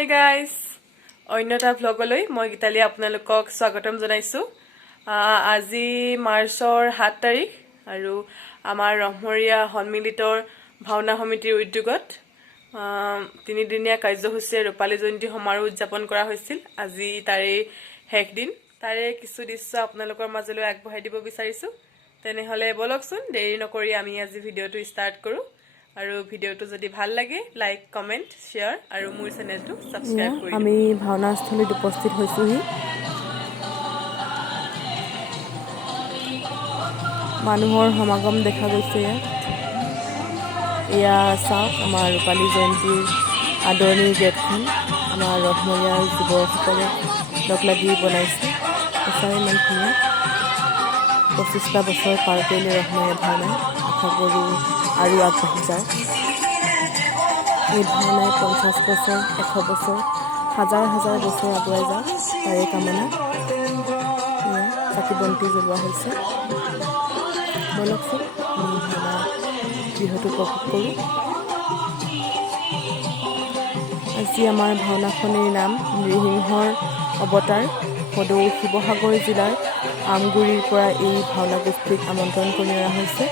Hey guys, অন্যটা ভ্লগলৈ মই গীতালি আপোনালোকক স্বাগতম জনাইছো। আজি মাৰ্চৰ 7 তাৰিখ আৰু আমাৰ ৰহমৰীয়া সন্মিলিতৰ ভাওনা সমিতিৰ উদ্যোগত তিনিদিনীয়া কাৰ্যসূচী ৰূপালী জয়ন্তী সমাৰোহ উদযাপন কৰা হৈছিল। আজি তাৰে শেষ দিন, তাৰে কিছু দৃশ্য আপোনালোকৰ মাজলৈ আগবঢ়াই দিব বিচাৰিছো। তেনেহলে বলকচোন দেৰি নকৰি আমি আজি ভিডিঅটো ষ্টাৰ্ট কৰো। আৰু ভিডিঅটো যদি ভাল লাগে লাইক কমেন্ট শেয়াৰ আৰু মোৰ চেনেলটো সাবস্ক্ৰাইব কৰি আমি ভাওনাস্থলীত উপস্থিত হৈছোহি। মানুহৰ সমাগম দেখা গৈছে। এয়া চাওক আমাৰ ৰূপালী জয়ন্তীৰ আদৰণিৰ গেটখন আমাৰ ৰহমৰীয়া যুৱকসকলে লগ লাগি বনাইছে। সঁচাই ইমান ধুনীয়া। 25টা বছৰ পাৰ কৰিলে ৰহমৰীয়া ভাওনাই। আশা কৰোঁ আৰু আগবাঢ়ি যাওক। এই ভাওনাই 50 বছৰ 100 বছৰ হাজাৰ হাজাৰ বছৰ আগুৱাই যাওক তাৰে কামনা। চাকি বন্তি জ্বলোৱা হৈছে। বলকচোন আমি ভাওনা গৃহটো উপভোগ কৰোঁ। আজি আমাৰ ভাওনাখনিৰ নাম নৃসিংহৰ অৱতাৰ। সদৌ শিৱসাগৰ জিলাৰ আমগুৰিৰ পৰা এই ভাওনা গোষ্ঠীক আমন্ত্ৰণ কৰি অনা হৈছে।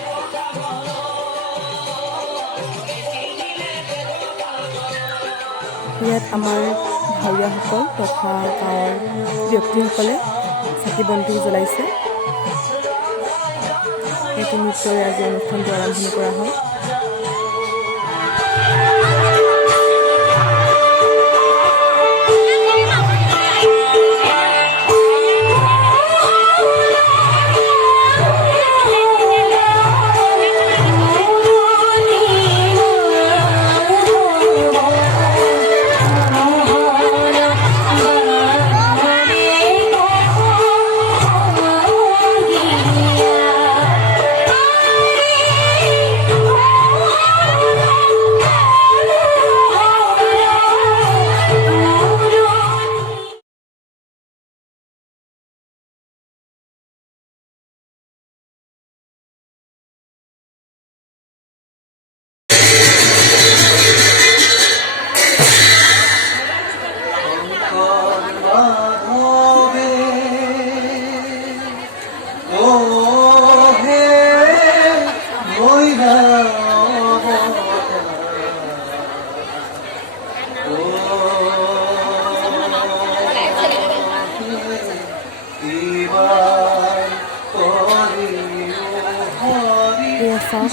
ইয়াত আমাৰ ভাৱৰীয়াসকল তথা গাঁৱৰ ব্যক্তিসকলে চাকি বন্তি জ্বলাইছে। সেইটো নৃত্যৰে আজি অনুষ্ঠানটো আৰম্ভণি কৰা হয়।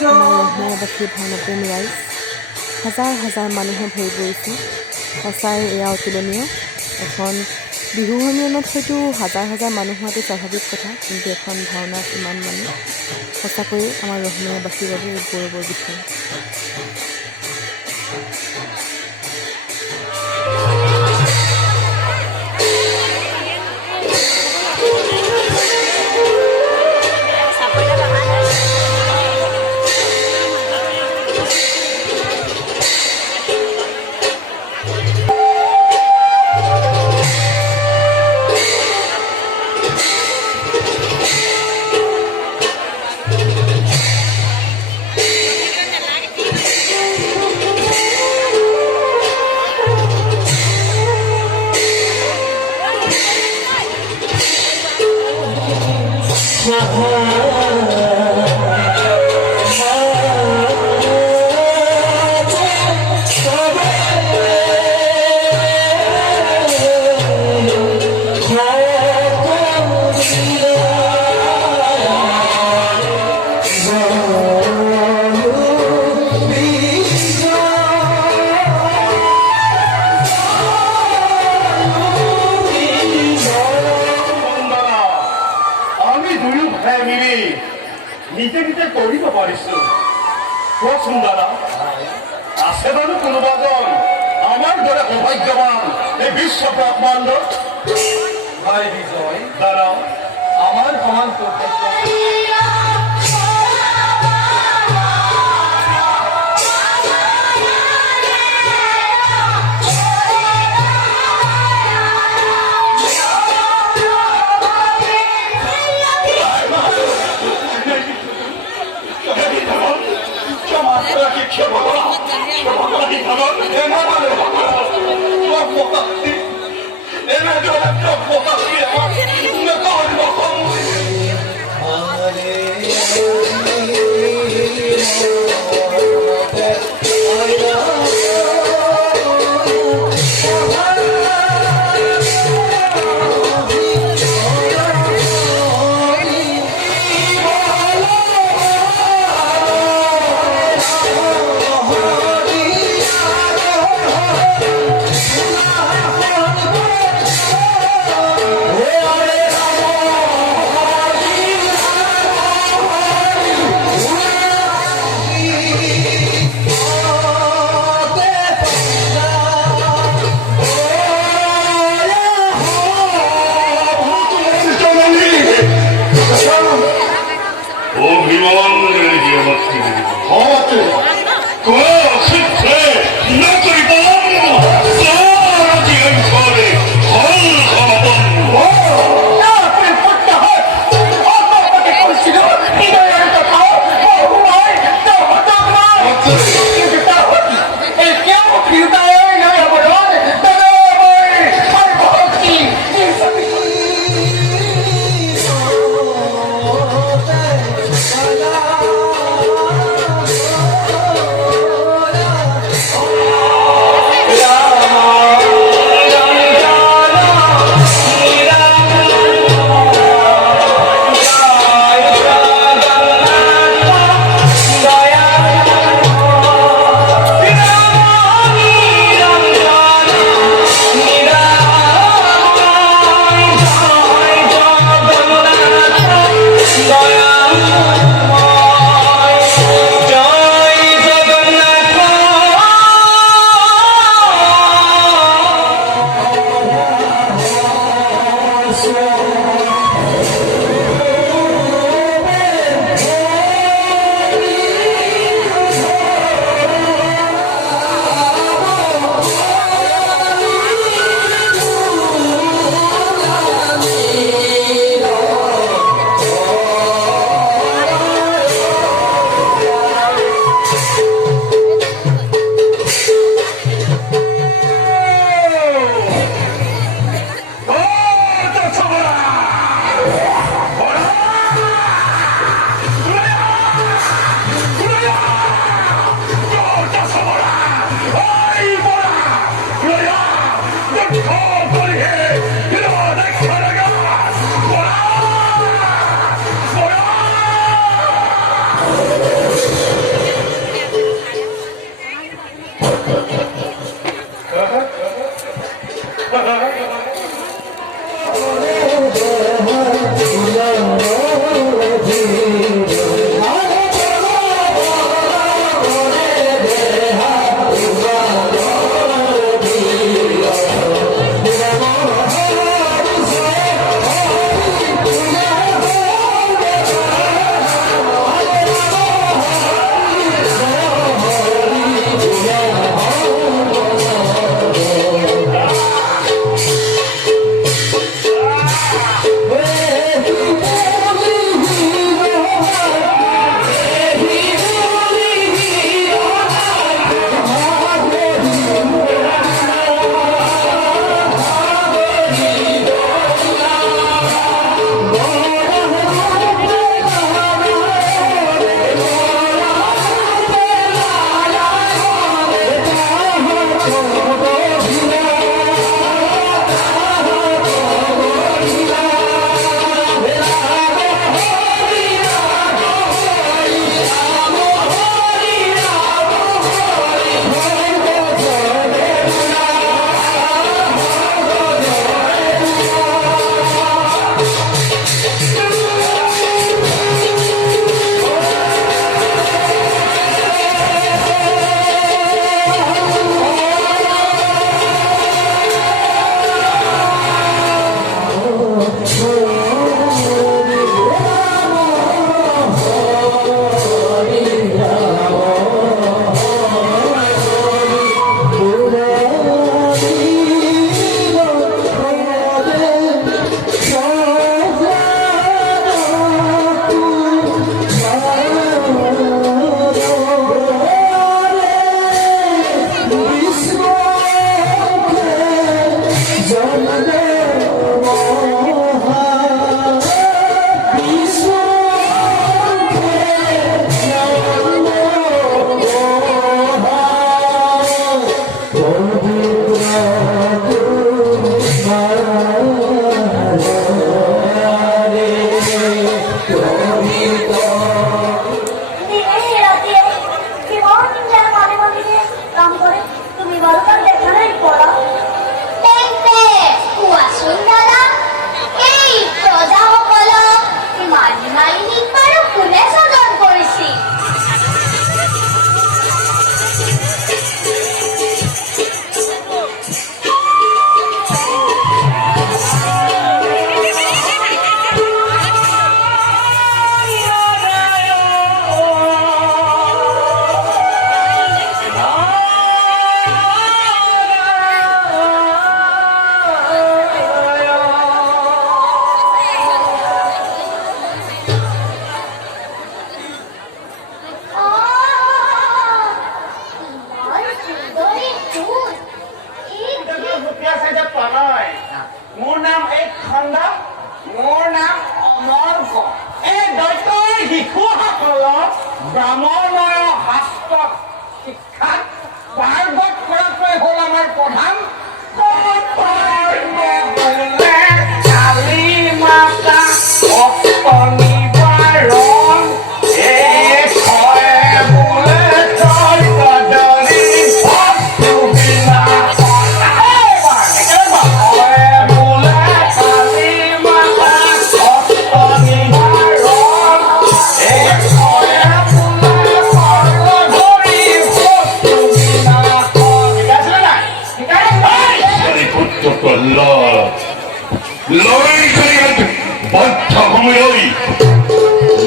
ৰহমৰীয়াবাসীৰ ভাওনাপ্ৰেমী ৰাইজ, হাজাৰ হাজাৰ মানুহে ভৰি পৰিছে। সঁচাই এয়া অতুলনীয়। এখন বিহু সন্মিলনত হয়তো হাজাৰ হাজাৰ মানুহ হোৱাটো স্বাভাৱিক কথা, কিন্তু এখন ভাওনাত ইমান মানুহ সঁচাকৈয়ে আমাৰ ৰহমৰীয়াবাসীৰ বাবে এক গৌৰৱৰ বিষয়। নিজে নিজে কৰিব পাৰিছো। কচোন দাদা, আছে বাৰু কোনোবাজন আমাৰ দৰে সৌভাগ্যৱান এই বিশ্ব ব্ৰহ্মাণ্ডত? ভাই বিজয় দাদা, আমাৰ সমান জন্মকালী এনেদৰে জন্মকালী নকৰিব দিনে ৰাতে জীবন যা মানে মনে কাম কৰে তুমি বাৰবাৰ দেখা নাই পড়া দেখতে কোৱাচোন দাদা এই প্ৰজাসকলক মানি মালিনীক বাৰু কোনে স্বজন কৰিছিল মোৰ নাম এক খণ্ডা মোৰ নাম অমৰ্ক এই দৈত্যৰ শিশুসকলক ব্ৰাহ্মণৰ শাস্ত্ৰ শিক্ষাত পাৰ্গত কৰাটোৱে হ'ল আমাৰ প্ৰধান কৰ্তব্য কালী মাতা অষ্টনিবাৰণ এই কয় বোলে জয়দনী বস্তু বিনাশন লড়াই কৰি বাধ্য সময়লৈ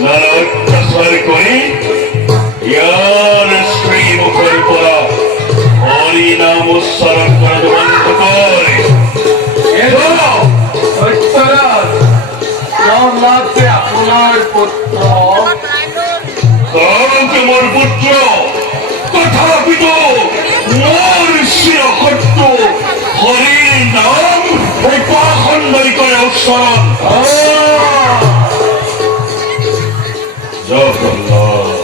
নানা অত্যাচাৰ কৰি ইয়াৰ স্ত্ৰী মুখৰ পৰা হৰি নাম উচ্চাৰণ কৰাটো বন্ধ কৰে আপোনাৰ পুত্ৰ কাৰণ মোৰ পুত্ৰ তথাপিতো মোৰ চিৰ সত্য হৰিৰ নাম সুন্দৰী কৰে উচ্চাৰণ জগন্নাথ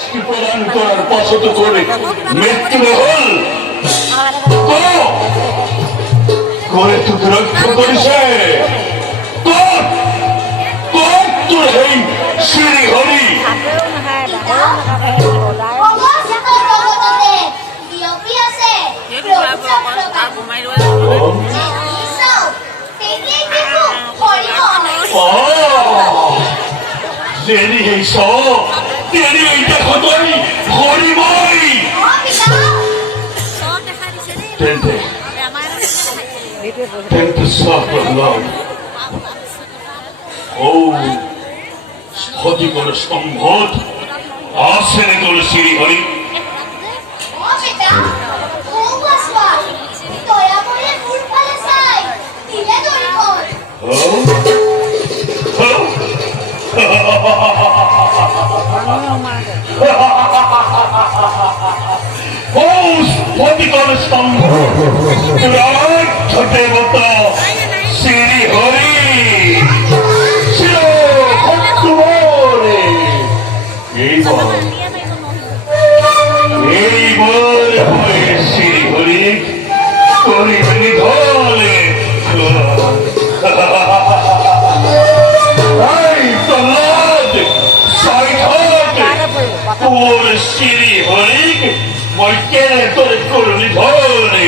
শাস্তি প্রদান করার পছন্দ করে মৃত্যু হল করে তুই রক্ষা করিছে তোর এই শ্রী হরি তেরি এই সব তেরি এই দেখো তুমি হরিময় তেন্তে সব প্রহ্লাদ ও স্ফটিকর স্তম্ভত আসেন তোর শ্রী হরি ও স্ফটিকর স্তম্ভ দেবতা শ্রী হরি ছিল এইবার হয়ে শ্রী হরি করিবেনি ধলে তোর শ্রী হরি মই কেনে তোর করলি ধরে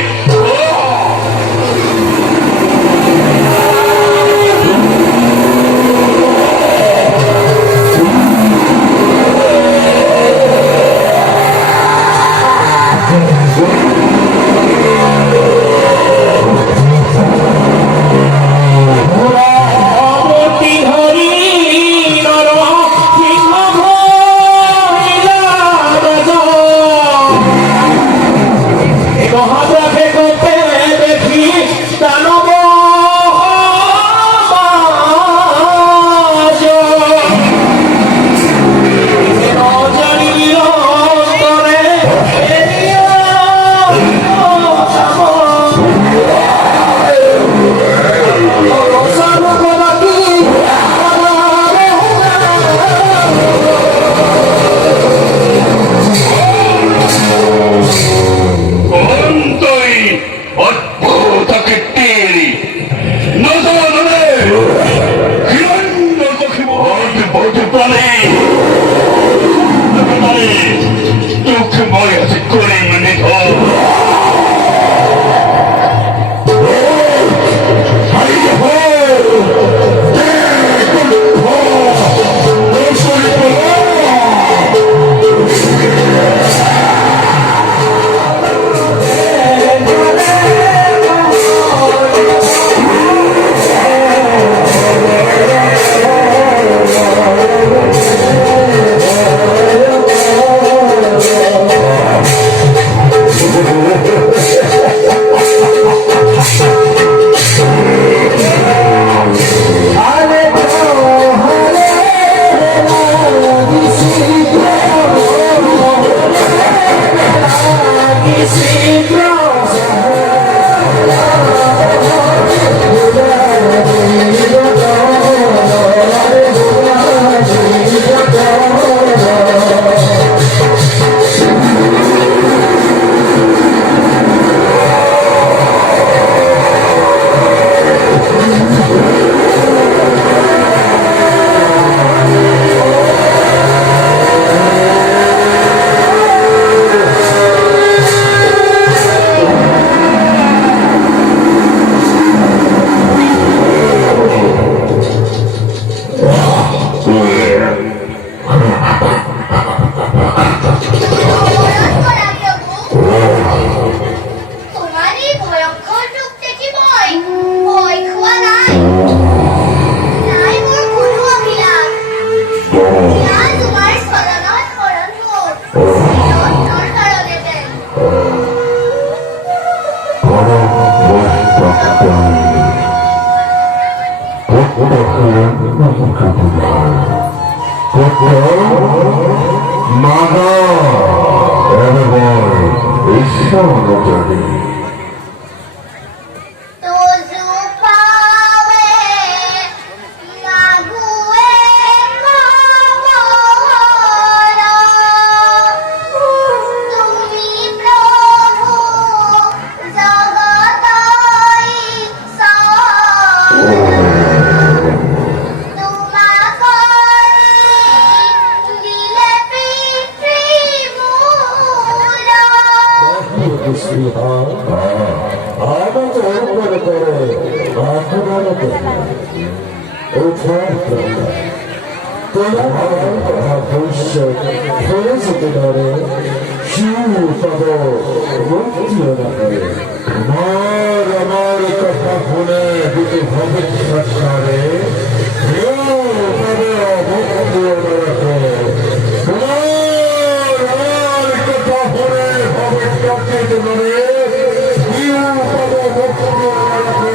বিহার আমাকে অর্পণ করে আহ্বানতে তোমার ভবিষ্যৎ ফলেছে ধরে শিবপদ মুক্তিও না করে আমার কথা শুনে যদি ভবিষ্যৎকারে মুক্তিও না রাখে আমার কথা শুনে ভবিষ্যৎ ধরে শিবপদ মুক্তিও না রাখে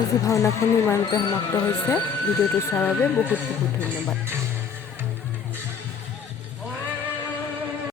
আজি ভাওনাখন ইমানতে সমাপ্ত হৈছে। ভিডিঅ'টো চোৱাৰ বাবে বহুত বহুত ধন্যবাদ।